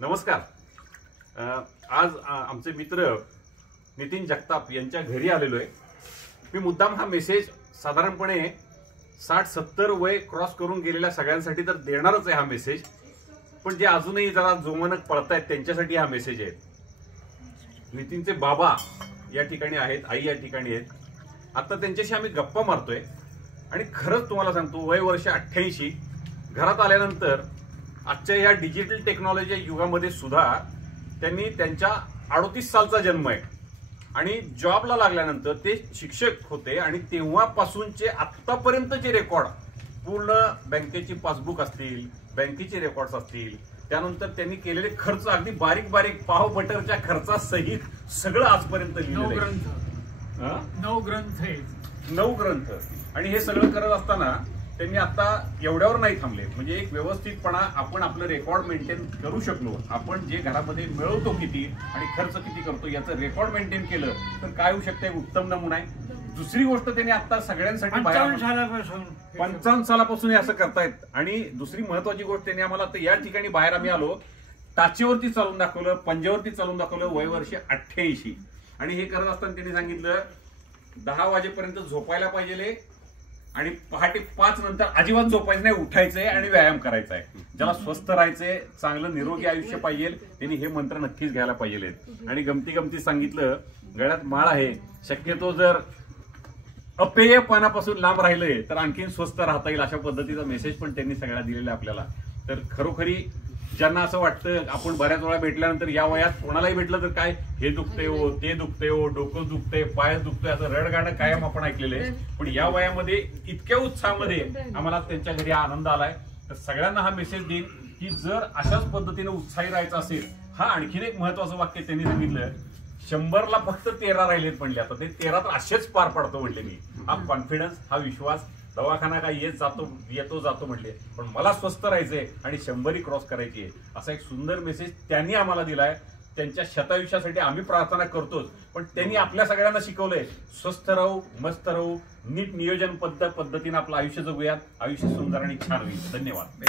नमस्कार. आज आमचे मित्र नितीन जगताप यांच्या घरी आलेलो आहे. मी मुद्दाम हा मेसेज साधारणपणे 60-70 वय क्रॉस करून गेलेल्या सगळ्यांसाठी तर देणारच आहे हा मेसेज, पण जे अजूनही जरा जोमानक पळतायत त्यांच्यासाठी हा मेसेज आहे. नितीनचे बाबा या ठिकाणी आहेत, आई या ठिकाणी आहेत. आता त्यांच्याशी आम्ही गप्पा मारतोय आणि खरंच तुम्हाला सांगतो, वय वर्ष 88. घरात आल्यानंतर आजच्या या डिजिटल टेक्नॉलॉजी युगामध्ये सुद्धा त्यांनी त्यांच्या 38 सालचा जन्म आहे आणि जॉबला लागल्यानंतर ते शिक्षक होते आणि तेव्हापासूनचे आत्तापर्यंतचे रेकॉर्ड, पूर्ण बँकेची पासबुक असतील, बँकेचे रेकॉर्ड्स असतील, त्यानंतर त्यांनी केलेले खर्च, अगदी बारीक बारीक पाव बटरच्या खर्चासहित सगळं आजपर्यंत लिहिलेलं आहे. 9 ग्रंथ. आणि हे सगळं करत असताना त्यांनी आता एवढ्यावर नाही थांबले. म्हणजे एक व्यवस्थितपणा, आपण आपलं रेकॉर्ड मेंटेन करू शकलो, आपण जे घरामध्ये मिळवतो किती आणि खर्च किती करतो याचं रेकॉर्ड मेंटेन केलं तर काय होऊ शकतं, एक उत्तम नमुना आहे. दुसरी गोष्ट, त्यांनी आता सगळ्यांसाठी 55 सालापासून हे असं करतायत. आणि दुसरी महत्वाची गोष्ट, त्यांनी आम्हाला आता या ठिकाणी बाहेर आम्ही आलो, टाचेवरती चालून दाखवलं, पंजावरती चालून दाखवलं, वय वर्ष 88. आणि हे करत असताना त्यांनी सांगितलं 10 वाजेपर्यंत झोपायला पाहिजे आणि पहाटे 5 नंतर अजिबात झोपायचं नाही, उठायचंय आणि व्यायाम करायचा आहे. ज्याला स्वस्थ राहायचंय, चांगलं निरोगी आयुष्य पाहिजे, त्यांनी हे मंत्र नक्कीच घ्यायला पाहिजे. आणि गमती सांगितलं, गळ्यात माळ आहे, शक्यतो जर अपेय पानापासून लांब राहिलंय तर आणखीन स्वस्त राहता येईल, अशा पद्धतीचा मेसेज पण त्यांनी सगळ्या दिलेला आपल्याला. तर खरोखरी ज्यांना असं वाटतं, आपण बऱ्याच वेळा भेटल्यानंतर या वयात कोणालाही भेटलं तर काय, हे दुखते हो, ते दुखते हो, डोकं दुखते, पाय दुखतोय, असं रडगाणं कायम आपण ऐकलेलं आहे. पण या वयामध्ये इतक्या उत्साहामध्ये आम्हाला त्यांच्या घरी आनंद आलाय. तर सगळ्यांना हा मेसेज देईन की जर अशाच पद्धतीने उत्साही राहायचं असेल, हा आणखीन एक महत्वाचं वाक्य त्यांनी सांगितलं, 100ला फक्त 13 राहिलेत म्हणले, आता ते 13 तर असेच पार पाडतो म्हणले मी. हा कॉन्फिडन्स, हा विश्वास, दवाखाना काय येतो जातो म्हणले, पण मला स्वस्थ राहायचंय आणि 100 क्रॉस करायची आहे, असा एक सुंदर मेसेज त्यांनी आम्हाला दिलाय. त्यांच्या शतायुष्यासाठी आम्ही प्रार्थना करतोच, पण त्यांनी आपल्या सगळ्यांना शिकवलंय, स्वस्थ राहू, मस्त राहू, नीट नियोजन पद्धतीने आपलं आयुष्य जगूयात, आयुष्य सुंदर आणि छान होईल. धन्यवाद.